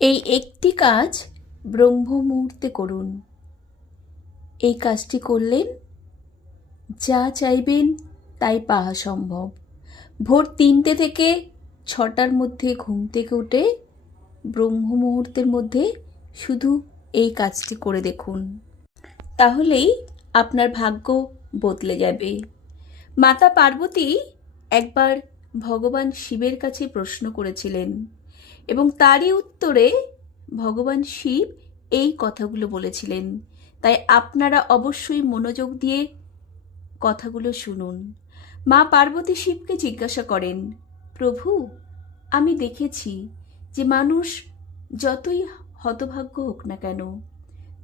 এই একটি কাজ ব্রহ্ম মুহূর্তে করুন। এই কাজটি করলেন, যা চাইবেন তাই পাওয়া সম্ভব। ভোর তিনটে থেকে ছটার মধ্যে ঘুম থেকে উঠে ব্রহ্ম মুহূর্তের মধ্যে শুধু এই কাজটি করে দেখুন। তাহলেই আপনার ভাগ্য বদলে যাবে। মাতা পার্বতী একবার ভগবান শিবের কাছে প্রশ্ন করেছিলেন এবং তারই উত্তরে ভগবান শিব এই কথাগুলো বলেছিলেন। তাই আপনারা অবশ্যই মনোযোগ দিয়ে কথাগুলো শুনুন। মা পার্বতী শিবকে জিজ্ঞাসা করেন, প্রভু, আমি দেখেছি যে মানুষ যতই হতভাগ্য হোক না কেন,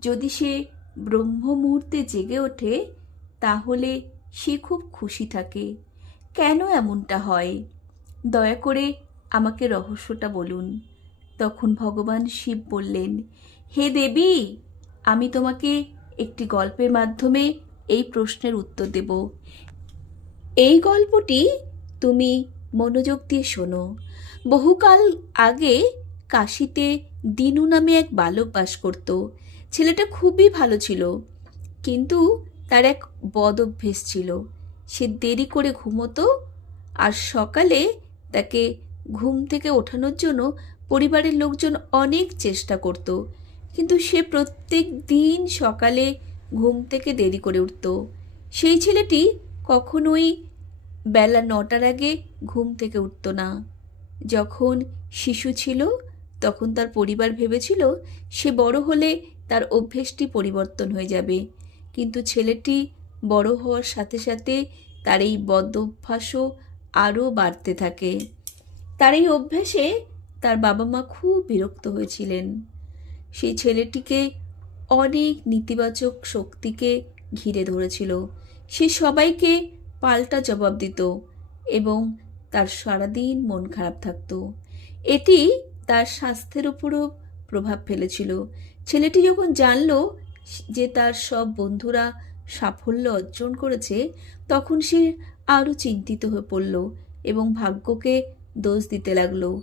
যদি সে ব্রহ্ম মুহূর্তে জেগে ওঠে, তাহলে সে খুব খুশি থাকে। কেন এমনটা হয়? দয়া করে আমাকে রহস্যটা বলুন। তখন ভগবান শিব বললেন, হে দেবী, আমি তোমাকে একটি গল্পের মাধ্যমে এই প্রশ্নের উত্তর দেব। এই গল্পটি তুমি মনোযোগ দিয়ে শোনো। বহুকাল আগে কাশিতে দিনু নামে এক বালক বাস করত। ছেলেটা খুবই ভালো ছিল, কিন্তু তার এক বদ অভ্যেস ছিল। সে দেরি করে ঘুমোতো আর সকালে তাকে ঘুম থেকে ওঠানোর জন্য পরিবারের লোকজন অনেক চেষ্টা করত। কিন্তু সে প্রত্যেক দিন সকালে ঘুম থেকে দেরি করে উঠত। সেই ছেলেটি কখনোই বেলা নটার আগে ঘুম থেকে উঠত না। যখন শিশু ছিল, তখন তার পরিবার ভেবেছিল সে বড় হলে তার অভ্যেসটি পরিবর্তন হয়ে যাবে। কিন্তু ছেলেটি বড় হওয়ার সাথে সাথে তার এই বদ অভ্যাসও আরও বাড়তে থাকে। তার এই অভ্যাসে তার বাবা মা খুব বিরক্ত হয়েছিলেন। সেই ছেলেটিকে অনেক নেতিবাচক শক্তিকে ঘিরে ধরেছিল। সে সবাইকে পাল্টা জবাব দিত এবং তার সারাদিন মন খারাপ থাকতো। এটি তার স্বাস্থ্যের উপরও প্রভাব ফেলেছিল। ছেলেটি যখন জানল যে তার সব বন্ধুরা সাফল্য অর্জন করেছে, তখন সে আরও চিন্তিত হয়ে পড়ল এবং ভাগ্যকে দোষ দিতে লাগল।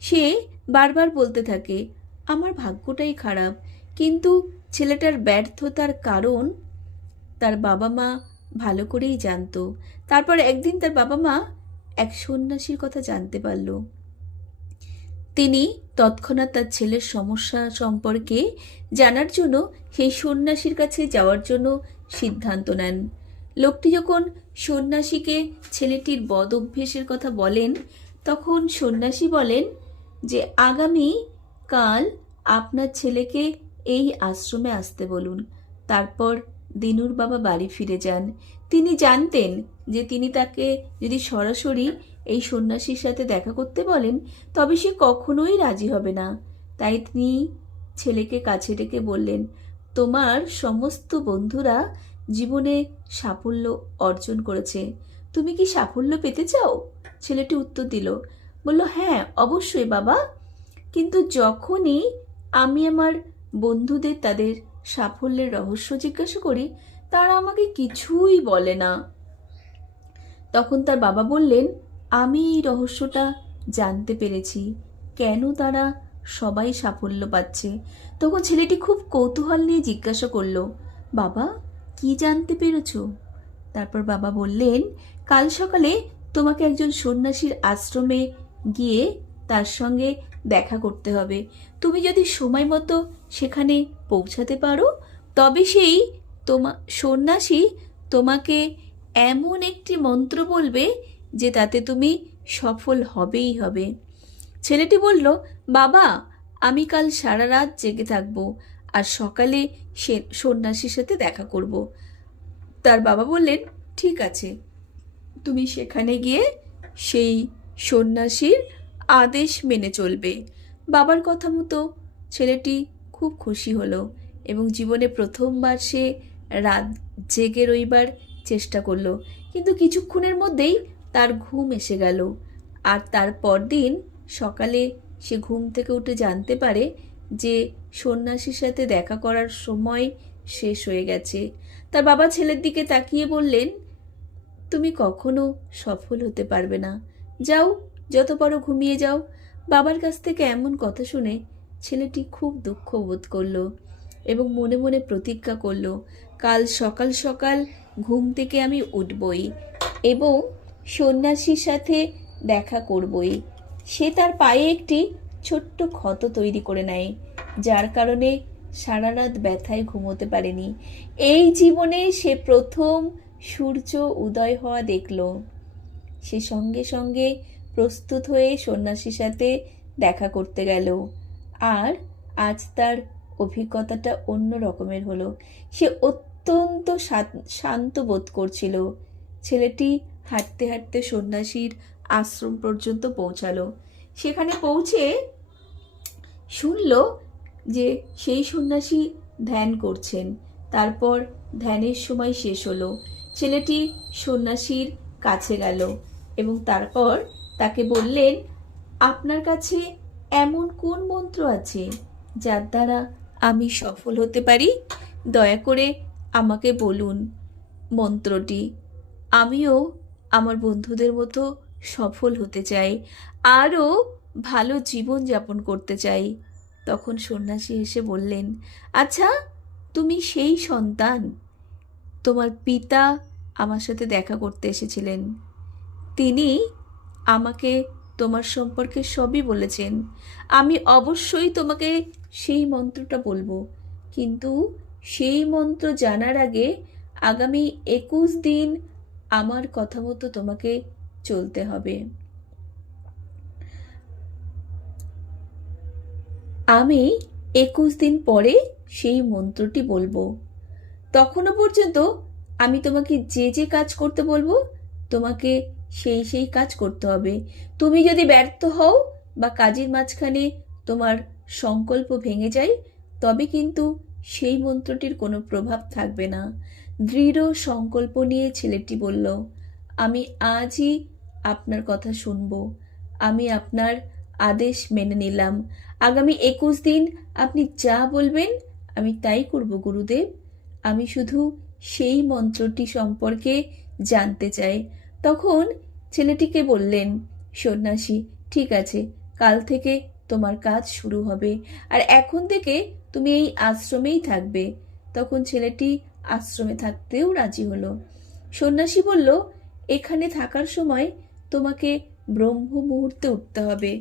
সে বারবার বলতে থাকে, আমার ভাগ্যটাই খারাপ, কিন্তু ছেলেটার ব্যর্থতার কারণ তার বাবা মা ভালো করেই জানতো। তারপর একদিন তার বাবা মা এক সন্ন্যাসীর কথা জানতে পারল। তিনি তৎক্ষণাৎ তার ছেলের সমস্যা সম্পর্কে জানার জন্য সেই সন্ন্যাসীর কাছে যাওয়ার জন্য সিদ্ধান্ত নেন। লোকটি যখন সন্ন্যাসীকে ছেলেটির বদ অভ্যেসের কথা বলেন তখন সন্ন্যাসী বলেন যে, আগামী কাল আপনার ছেলেকে এই আশ্রমে আসতে বলুন। তারপর দিনুর বাবা বাড়ি ফিরে যান। তিনি জানতেন যে, তিনি তাকে যদি সরাসরি এই সন্ন্যাসীর সাথে দেখা করতে বলেন, তবে সে কখনোই রাজি হবে না। তাই তিনি ছেলেকে কাছে ডেকে বললেন, তোমার সমস্ত বন্ধুরা জীবনে সাফল্য অর্জন করেছে। তুমি কি সাফল্য পেতে চাও? ছেলেটি উত্তর দিল, বলল হ্যাঁ অবশ্যই বাবা। কিন্তু যখনই আমি আমার বন্ধুদের তাদের সাফল্যের রহস্য জিজ্ঞাসা করি, তারা আমাকে কিছুই বলে না। তখন তার বাবা বললেন, আমি এই রহস্যটা জানতে পেরেছি। কেন তারা সবাই সাফল্য পাচ্ছে? তখন ছেলেটি খুব কৌতূহল নিয়ে জিজ্ঞাসা করল, বাবা, কি জানতে পেরেছ? তারপর বাবা বললেন, কাল সকালে তোমাকে একজন সন্ন্যাসীর আশ্রমে গিয়ে তার সঙ্গে দেখা করতে হবে। তুমি যদি সময় মতো সেখানে পৌঁছাতে পারো, তবে সেই তোমা, সন্ন্যাসী তোমাকে এমন একটি মন্ত্র বলবে যে তাতে তুমি সফল হবেই হবে। ছেলেটি বলল, বাবা, আমি কাল সারা রাত জেগে থাকব আর সকালে সে, সন্ন্যাসীর সাথে দেখা করব। তার বাবা বললেন, ঠিক আছে। তুমি সেখানে গিয়ে সেই সন্ন্যাসীর আদেশ মেনে চলবে। বাবার কথা মতো ছেলেটি খুব খুশি হলো এবং জীবনে প্রথমবার সে রাত জেগে রইবার চেষ্টা করল। কিন্তু কিছুক্ষণের মধ্যেই তার ঘুম এসে গেল। আর তার পরদিন সকালে সে ঘুম থেকে উঠে জানতে পারে যে সন্ন্যাসীর সাথে দেখা করার সময় শেষ হয়ে গেছে। তার বাবা ছেলের দিকে তাকিয়ে বললেন, তুমি কখনো সফল হতে পারবে না। যাও, যত পারো ঘুমিয়ে যাও। বাবার কাছ থেকে এমন কথা শুনে ছেলেটি খুব দুঃখ বোধ করল এবং মনে মনে প্রতিজ্ঞা করল, কাল সকাল সকাল ঘুম থেকে আমি উঠবই এবং সন্ন্যাসীর সাথে দেখা করবই। সে তার পায়ে একটি ছোট্ট ক্ষত তৈরি করে নেয়, যার কারণে সারা রাত ব্যথায় ঘুমোতে পারেনি। এই জীবনে সে প্রথম সূর্য উদয় হওয়া দেখল। সে সঙ্গে সঙ্গে প্রস্তুত হয়ে সন্ন্যাসীর সাথে দেখা করতে গেল। আর আজ তার অভিজ্ঞতাটা অন্য রকমের হলো। সে অত্যন্ত শান্ত বোধ করছিল। ছেলেটি হাঁটতে হাঁটতে সন্ন্যাসীর আশ্রম পর্যন্ত পৌঁছালো। সেখানে পৌঁছে শুনল যে সেই সন্ন্যাসী ধ্যান করছেন। তারপর ধ্যানের সময় শেষ হলো। ছেলেটি সন্ন্যাসীর কাছে গেল এবং তারপর তাকে বললেন, আপনার কাছে এমন কোন মন্ত্র আছে যার দ্বারা আমি সফল হতে পারি? দয়া করে আমাকে বলুন মন্ত্রটি। আমিও আমার বন্ধুদের মতো সফল হতে চাই। আরও ভালো জীবন যাপন করতে চাই। তখন সন্ন্যাসী এসে বললেন আচ্ছা তুমি সেই সন্তান? তোমার পিতা আমার সাথে দেখা করতে এসেছিলেন। তিনি আমাকে তোমার সম্পর্কে সবই বলেছেন। আমি অবশ্যই তোমাকে সেই মন্ত্রটা বলব। কিন্তু সেই মন্ত্র জানার আগে আগামী একুশ দিন আমার কথা মতো তোমাকে চলতে হবে। আমি একুশ দিন পরে সেই মন্ত্রটি বলব। তখনও পর্যন্ত আমি তোমাকে যে যে কাজ করতে বলব, তোমাকে সেই সেই কাজ করতে হবে। তুমি যদি ব্যর্থ হও বা কাজের মাঝখানে তোমার সংকল্প ভেঙে যায়, তবে কিন্তু সেই মন্ত্রটির কোনো প্রভাব থাকবে না। দৃঢ় সংকল্প নিয়ে ছেলেটি বলল, আমি আজই আপনার কথা শুনব। আমি আপনার আদেশ মেনে নিলাম। আগামী একুশ দিন আপনি যা বলবেন, আমি তাই করব, গুরুদেব। আমি শুধু সেই মন্ত্রটি সম্পর্কে জানতে চাই। তখন ছেলেটিকে বললেন, সন্ন্যাসী, ঠিক আছে, কাল থেকে তোমার কাজ শুরু হবে। আর এখন থেকে তুমি এই আশ্রমেই থাকবে। তখন ছেলেটি আশ্রমে থাকতেও রাজি হলো। সন্ন্যাসী বলল, এখানে থাকার সময় তোমাকে ব্রহ্ম মুহূর্তে উঠতে হবে।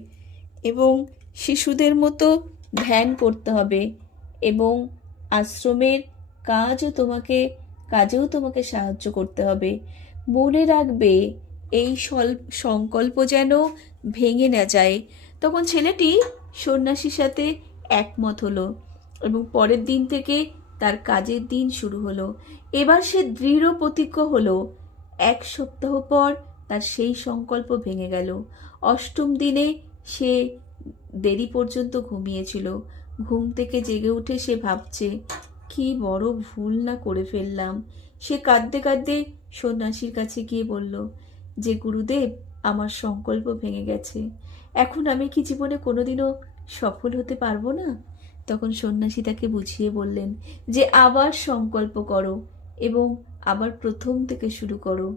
এবং শিশুদের মতো ধ্যান করতে হবে এবং আশ্রমের কাজও তোমাকে, কাজেও তোমাকে সাহায্য করতে হবে। মনে রাখবে, এই সংকল্প যেন ভেঙে না যায়। তখন ছেলেটি সন্ন্যাসীর সাথে একমত হলো এবং পরের দিন থেকে তার কাজের দিন শুরু হলো। এবার সে দৃঢ় প্রতিজ্ঞ হলো। এক সপ্তাহ পর তার সেই সংকল্প ভেঙে গেল। অষ্টম দিনে সে দেরি পর্যন্ত ঘুমিয়েছিল। ঘুম থেকে জেগে উঠে সে ভাবছে, কি বড় ভুল না করে ফেললাম। সে কাঁদতে কাঁদতে সন্ন্যাসীর কাছে গিয়ে বলল, যে গুরুদেব, আমার সংকল্প ভেঙে গেছে। এখন আমি কি জীবনে কোনোদিনও সফল হতে পারব না? তখন সন্ন্যাসী তাকে বুঝিয়ে বললেন, যে আবার সংকল্প করো এবং আবার প্রথম থেকে শুরু করো।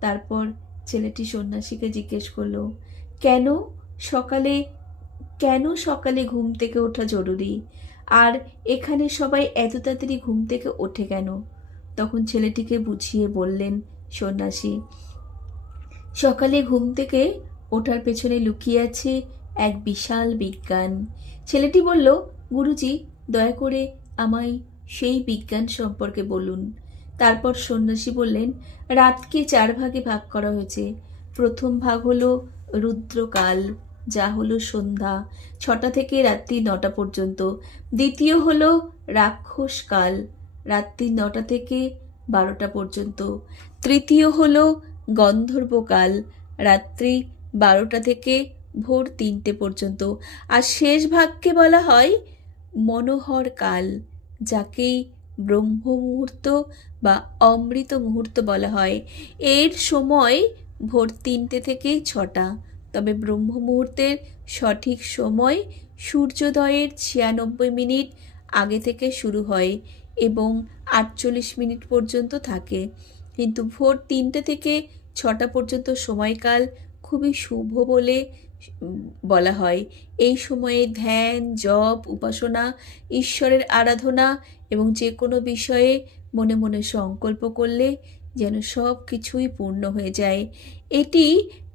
তারপর ছেলেটি সন্ন্যাসীকে জিজ্ঞেস করল, কেন সকালে, কেন সকালে ঘুম থেকে ওঠা জরুরি? আর এখানে সবাই এত তাড়াতাড়ি ঘুম থেকে ওঠে কেন? তখন ছেলেটিকে বুঝিয়ে বললেন সন্ন্যাসী, সকালে ঘুম থেকে ওঠার পেছনে লুকিয়ে আছে এক বিশাল বিজ্ঞান। ছেলেটি বলল, গুরুজি, দয়া করে আমায় সেই বিজ্ঞান সম্পর্কে বলুন। তারপর সন্ন্যাসী বললেন, রাতকে চার ভাগে ভাগ করা হয়েছে। প্রথম ভাগ হলো রুদ্রকাল। যা হলো সন্ধ্যা ছটা থেকে রাত্রি নটা পর্যন্ত। দ্বিতীয় হলো রাক্ষসকাল রাত্রি নটা থেকে বারোটা পর্যন্ত। তৃতীয় হলো গন্ধর্বকাল রাত্রি বারোটা থেকে ভোর তিনটে পর্যন্ত। আর শেষ ভাগকে বলা হয় মনোহর কাল যাকে ব্রহ্ম মুহূর্ত বা অমৃত মুহূর্ত বলা হয়। এর সময় ভোর তিনটে থেকে ছটা। তবে ব্রহ্ম মুহূর্তের সঠিক সময় সূর্যোদয়ের ছিয়ানব্বই মিনিট আগে থেকে শুরু হয় এবং আটচল্লিশ মিনিট পর্যন্ত থাকে। কিন্তু ভোর তিনটে থেকে ছটা পর্যন্ত সময়কাল খুবই শুভ বলে বলা হয়। এই সময়ে ধ্যান, জপ, উপাসনা, ঈশ্বরের আরাধনা এবং যে কোনো বিষয়ে মনে মনে সংকল্প করলে যেন সব কিছুই পূর্ণ হয়ে যায়। এটি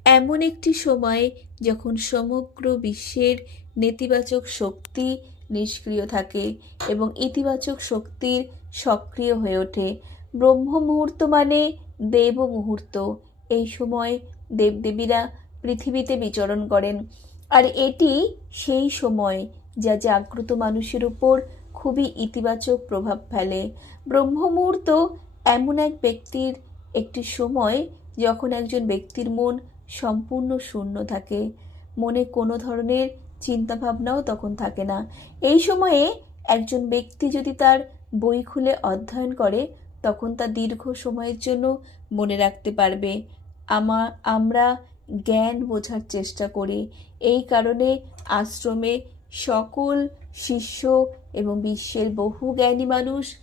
এমন একটি সময়ে যখন সমগ্র বিশ্বের নেতিবাচক শক্তি নিষ্ক্রিয় থাকে এবং ইতিবাচক শক্তির সক্রিয় হয়ে ওঠে ব্রহ্ম মুহূর্ত মানে দেব মুহূর্ত এই সময় দেবদেবীরা পৃথিবীতে বিচরণ করেন। আর এটি সেই সময় যা জাগ্রত মানুষের উপর খুবই ইতিবাচক প্রভাব ফেলে। ব্রহ্ম মুহূর্ত এমন এক ব্যক্তির একটি সময় যখন একজন ব্যক্তির মন সম্পূর্ণ শূন্য থাকে। মনে কোনো ধরনের চিন্তাভাবনাও তখন থাকে না। এই সময়ে একজন ব্যক্তি যদি তার বই খুলে অধ্যয়ন করে, তখন তা দীর্ঘ সময়ের জন্য মনে রাখতে পারবে। আমা, আমরা জ্ঞান বোঝার চেষ্টা করি। এই কারণে আশ্রমে সকল শিষ্য এবং বিশ্বের বহু জ্ঞানী মানুষ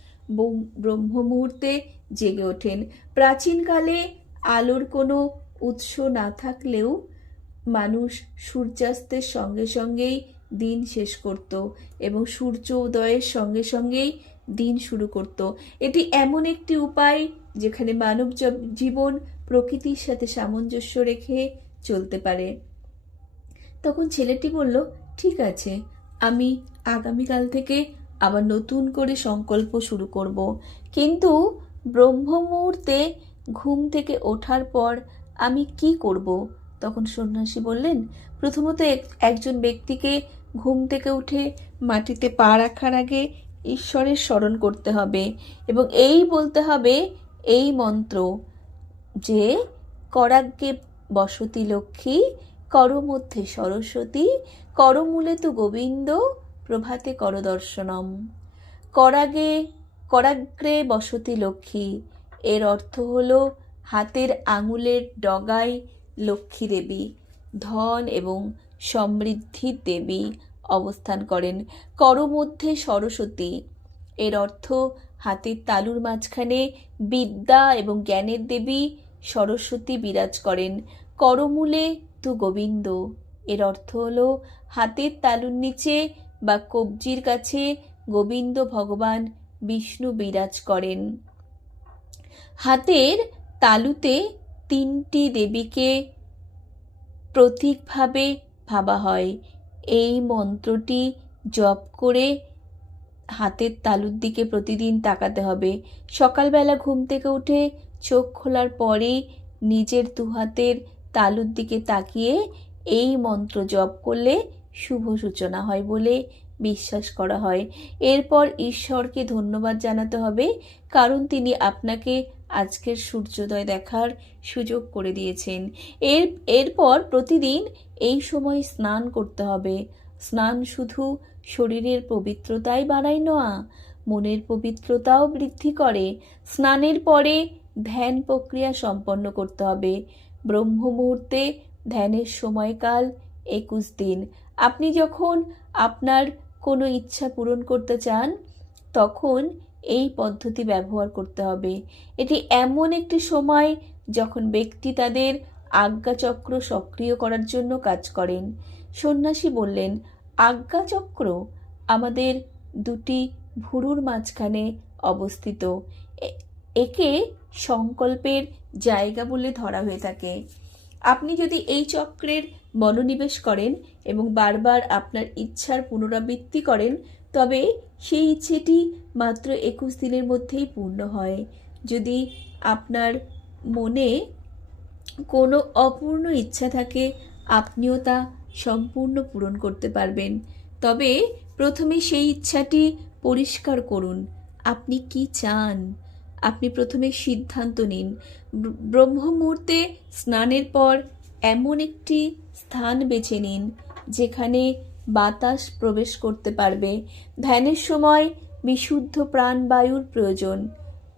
ব্রহ্ম মুহূর্তে জেগে ওঠেন। প্রাচীনকালে আলোর কোনো উৎস না থাকলেও মানুষ সূর্যাস্তের সঙ্গে সঙ্গেই দিন শেষ করত এবং সূর্য উদয়ের সঙ্গে সঙ্গেই দিন শুরু করত। এটি এমন একটি উপায় যেখানে মানব জীবন প্রকৃতির সাথে সামঞ্জস্য রেখে চলতে পারে। তখন ছেলেটি বলল, ঠিক আছে, আমি আগামীকাল থেকে আবার নতুন করে সংকল্প শুরু করব। কিন্তু ব্রহ্ম মুহূর্তে ঘুম থেকে ওঠার পর আমি কি করব? তখন সন্ন্যাসী বললেন, প্রথমত একজন ব্যক্তিকে ঘুম থেকে উঠে মাটিতে পা রাখার আগে ঈশ্বরের স্মরণ করতে হবে এবং এই বলতে হবে এই মন্ত্র, যে করাগ্যে বসতি লক্ষ্মী কর মধ্যে সরস্বতী, করমূলে তু গোবিন্দ, প্রভাতে কর দর্শনম করাগে, করাগ্রে বসতি লক্ষ্মী, এর অর্থ হলো হাতের আঙুলের ডগায় লক্ষ্মী দেবী, ধন এবং সমৃদ্ধির দেবী অবস্থান করেন। করমধ্যে সরস্বতী। এর অর্থ, হাতের তালুর মাঝখানে বিদ্যা এবং জ্ঞানের দেবী সরস্বতী বিরাজ করেন। করমূলে তু গোবিন্দ। এর অর্থ হলো, হাতের তালুর নিচে বা কবজির কাছে গোবিন্দ ভগবান বিষ্ণু বিরাজ করেন। হাতের তালুতে তিনটি দেবীকে প্রতীকভাবে ভাবা হয়। এই মন্ত্রটি জপ করে হাতের তালুর দিকে প্রতিদিন তাকাতে হবে। সকালবেলা ঘুম থেকে উঠে চোখ খোলার পরেই নিজের দুহাতের তালুর দিকে তাকিয়ে এই মন্ত্র জপ করলে শুভ সূচনা হয় বলে বিশ্বাস করা হয়। এরপর ঈশ্বরকে ধন্যবাদ জানাতে হবে, কারণ তিনি আপনাকে আজকের সূর্যোদয় দেখার সুযোগ করে দিয়েছেন। এর, এরপর প্রতিদিন এই সময় স্নান করতে হবে। স্নান শুধু শরীরের পবিত্রতাই বাড়ায় না মনের পবিত্রতাও বৃদ্ধি করে। স্নানের পরে ধ্যান প্রক্রিয়া সম্পন্ন করতে হবে। ব্রহ্ম মুহূর্তে ধ্যানের সময়কাল একুশ দিন। আপনি যখন আপনার কোনো ইচ্ছা পূরণ করতে চান, তখন এই পদ্ধতি ব্যবহার করতে হবে। এটি এমন একটি সময় যখন ব্যক্তি তাদের আজ্ঞাচক্র সক্রিয় করার জন্য কাজ করেন। সন্ন্যাসী বললেন, আজ্ঞাচক্র আমাদের দুটি ভুরুর মাঝখানে অবস্থিত। একে সংকল্পের জায়গা বলে ধরা হয়ে থাকে। আপনি যদি এই চক্রের মনোনিবেশ করেন এবং বারবার আপনার ইচ্ছার পুনরাবৃত্তি করেন, তবে সেই ইচ্ছেটি মাত্র একুশ দিনের মধ্যেই পূর্ণ হয়। যদি আপনার মনে কোনো অপূর্ণ ইচ্ছা থাকে, আপনিও তা সম্পূর্ণ পূরণ করতে পারবেন। তবে প্রথমে সেই ইচ্ছাটি পরিষ্কার করুন, আপনি কি চান? আপনি প্রথমে সিদ্ধান্ত নিন। ব্রহ্ম মুহূর্তে স্নানের পর এমন একটি স্থান বেছে নিন যেখানে বাতাস প্রবেশ করতে পারবে। ধ্যানের সময় বিশুদ্ধ প্রাণবায়ুর প্রয়োজন।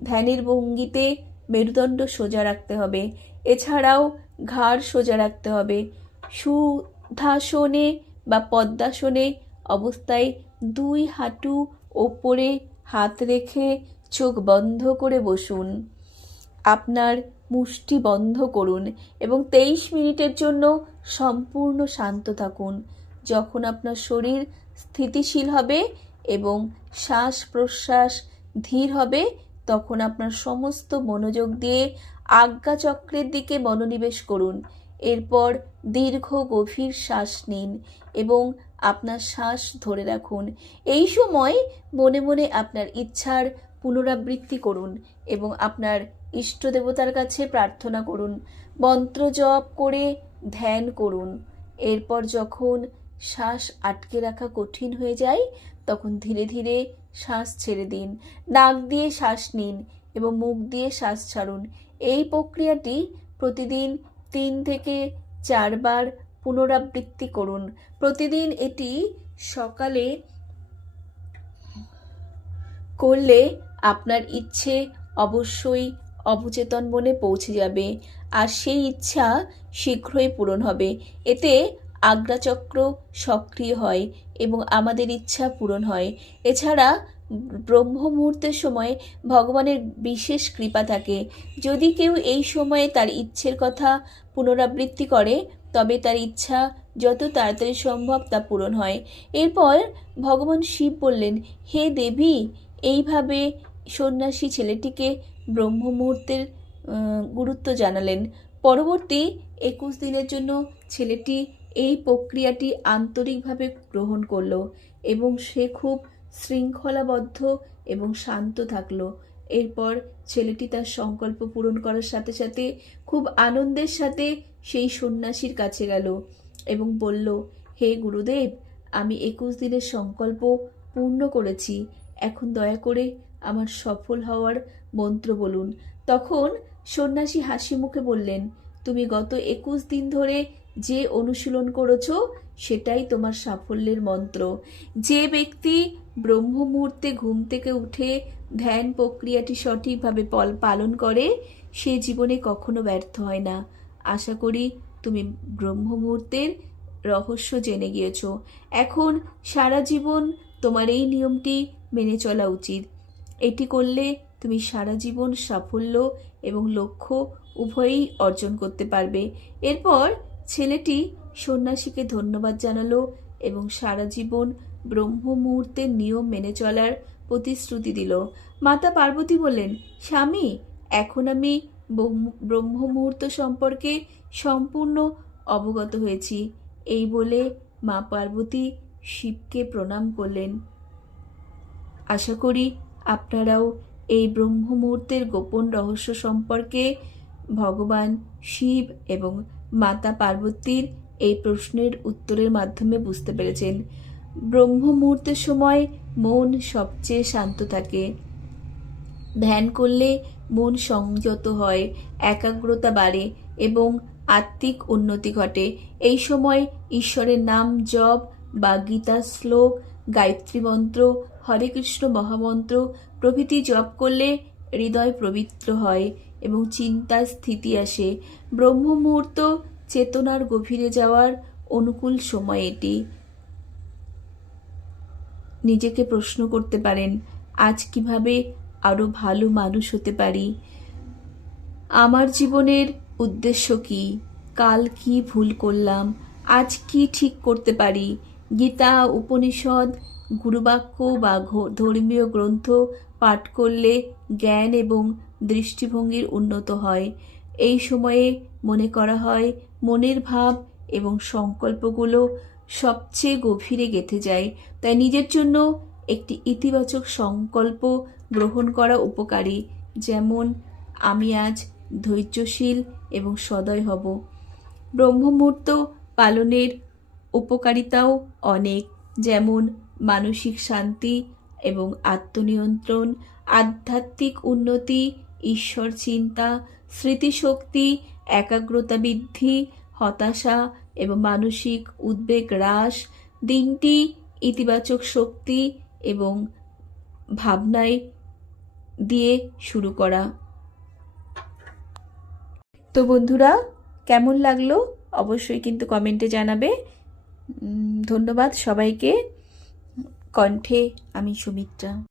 ধ্যানের ভঙ্গিতে মেরুদণ্ড সোজা রাখতে হবে। এছাড়াও ঘাড় সোজা রাখতে হবে। সুধাসনে বা পদ্মাসনে অবস্থায় দুই হাঁটু ওপরে হাত রেখে চোখ বন্ধ করে বসুন। আপনার মুষ্টি বন্ধ করুন এবং তেইশ মিনিটের জন্য সম্পূর্ণ শান্ত থাকুন। যখন আপনার শরীর স্থিতিশীল হবে এবং শ্বাস প্রশ্বাস ধীর হবে, তখন আপনার সমস্ত মনোযোগ দিয়ে আজ্ঞাচক্রের দিকে মনোনিবেশ করুন। এরপর দীর্ঘ গভীর শ্বাস নিন এবং আপনার শ্বাস ধরে রাখুন। এই সময় মনে মনে আপনার ইচ্ছার পুনরাবৃত্তি করুন এবং আপনার ইষ্ট দেবতার কাছে প্রার্থনা করুন, মন্ত্র জপ করে ধ্যান করুন। এরপর যখন শ্বাস আটকে রাখা কঠিন হয়ে যায়, তখন ধীরে ধীরে শ্বাস ছেড়ে দিন। নাক দিয়ে শ্বাস নিন এবং মুখ দিয়ে শ্বাস ছাড়ুন। এই প্রক্রিয়াটি প্রতিদিন তিন থেকে চারবার পুনরাবৃত্তি করুন। প্রতিদিন এটি সকালে করলে আপনার ইচ্ছে অবশ্যই অবচেতন মনে পৌঁছে যাবে আর সেই ইচ্ছা শীঘ্রই পূরণ হবে। এতে আগ্রাচক্র সক্রিয় হয় এবং আমাদের ইচ্ছা পূরণ হয়। এছাড়া ব্রহ্ম মুহূর্তের সময় ভগবানের বিশেষ কৃপা থাকে। যদি কেউ এই সময়ে তার ইচ্ছের কথা পুনরাবৃত্তি করে, তবে তার ইচ্ছা যত তাড়াতাড়ি সম্ভব তা পূরণ হয়। এরপর ভগবান শিব বললেন, হে দেবী, এইভাবে সন্ন্যাসী ছেলেটিকে ব্রহ্ম মুহূর্তের গুরুত্ব জানালেন। পরবর্তী একুশ দিনের জন্য ছেলেটি এই প্রক্রিয়াটি আন্তরিকভাবে গ্রহণ করল এবং সে খুব শৃঙ্খলাবদ্ধ এবং শান্ত থাকল। এরপর ছেলেটি তার সংকল্প পূরণ করার সাথে সাথে খুব আনন্দের সাথে সেই সন্ন্যাসীর কাছে গেল এবং বলল, হে গুরুদেব, আমি একুশ দিনের সংকল্প পূর্ণ করেছি। এখন দয়া করে আমার সফল হওয়ার মন্ত্র বলুন। তখন সন্ন্যাসী হাসি মুখে বললেন, তুমি গত একুশ দিন ধরে যে অনুশীলন করেছ, সেটাই তোমার সাফল্যের মন্ত্র। যে ব্যক্তি ব্রহ্ম মুহূর্তে ঘুম থেকে উঠে ধ্যান প্রক্রিয়াটি সঠিকভাবে পল, পালন করে, সে জীবনে কখনো ব্যর্থ হয় না। আশা করি তুমি ব্রহ্ম মুহূর্তের রহস্য জেনে গিয়েছ। এখন সারা জীবন তোমার এই নিয়মটি মেনে চলা উচিত। এটি করলে তুমি সারা জীবন সাফল্য এবং লক্ষ্য উভয়ই অর্জন করতে পারবে। এরপর ছেলেটি সন্ন্যাসীকে ধন্যবাদ জানালো এবং সারা জীবন ব্রহ্ম মুহূর্তের নিয়ম মেনে চলার প্রতিশ্রুতি দিল। মাতা পার্বতী বললেন, স্বামী, এখন আমি ব্রহ্ম- মুহূর্ত সম্পর্কে সম্পূর্ণ অবগত হয়েছি। এই বলে মা পার্বতী শিবকে প্রণাম করলেন। আশা করি আপনারাও এই ব্রহ্ম মুহূর্তের গোপন রহস্য সম্পর্কে ভগবান শিব এবং মাতা পার্বতীর এই প্রশ্নের উত্তরের মাধ্যমে বুঝতে পেরেছেন। ব্রহ্ম মুহূর্তের সময় মন সবচেয়ে শান্ত থাকে। ধ্যান করলে মন সংযত হয়, একাগ্রতা বাড়ে এবং আত্মিক উন্নতি ঘটে। এই সময় ঈশ্বরের নাম জপ বা গীতা শ্লোক, গায়ত্রী মন্ত্র হরে কৃষ্ণ মহামন্ত্র, প্রভৃতি জপ করলে হৃদয় পবিত্র হয় এবং চিন্তার স্থিতি আসে। ব্রহ্ম মুহূর্ত চেতনার গভীরে যাওয়ার অনুকূল সময় এটি। নিজেকে প্রশ্ন করতে পারেন, আজ কীভাবে আরও ভালো মানুষ হতে পারি? আমার জীবনের উদ্দেশ্য কি? কাল কি ভুল করলাম? আজ কি ঠিক করতে পারি? গীতা, উপনিষদ গুরুবাক্য বা ধর্মীয় গ্রন্থ পাঠ করলে জ্ঞান এবং দৃষ্টিভঙ্গির উন্নত হয়। এই সময়ে মনে করা হয়, মনের ভাব এবং সংকল্পগুলো সবচেয়ে গভীরে গেঁথে যায়। তাই নিজের জন্য একটি ইতিবাচক সংকল্প গ্রহণ করা উপকারী, যেমন, আমি আজ ধৈর্যশীল এবং সদয় হব। ব্রহ্মমূর্ত পালনের উপকারিতাও অনেক, যেমন মানসিক শান্তি এবং আত্মনিয়ন্ত্রণ, আধ্যাত্মিক উন্নতি, ঈশ্বর চিন্তা, স্মৃতিশক্তি, একাগ্রতা বৃদ্ধি, হতাশা এবং মানসিক উদ্বেগ হ্রাস, দিনটি ইতিবাচক শক্তি এবং ভাবনায় দিয়ে শুরু করা। তো বন্ধুরা, কেমন লাগল? অবশ্যই কিন্তু কমেন্টে জানাবে। ধন্যবাদ সবাইকে। কণ্ঠে আমি সুমিত্রা।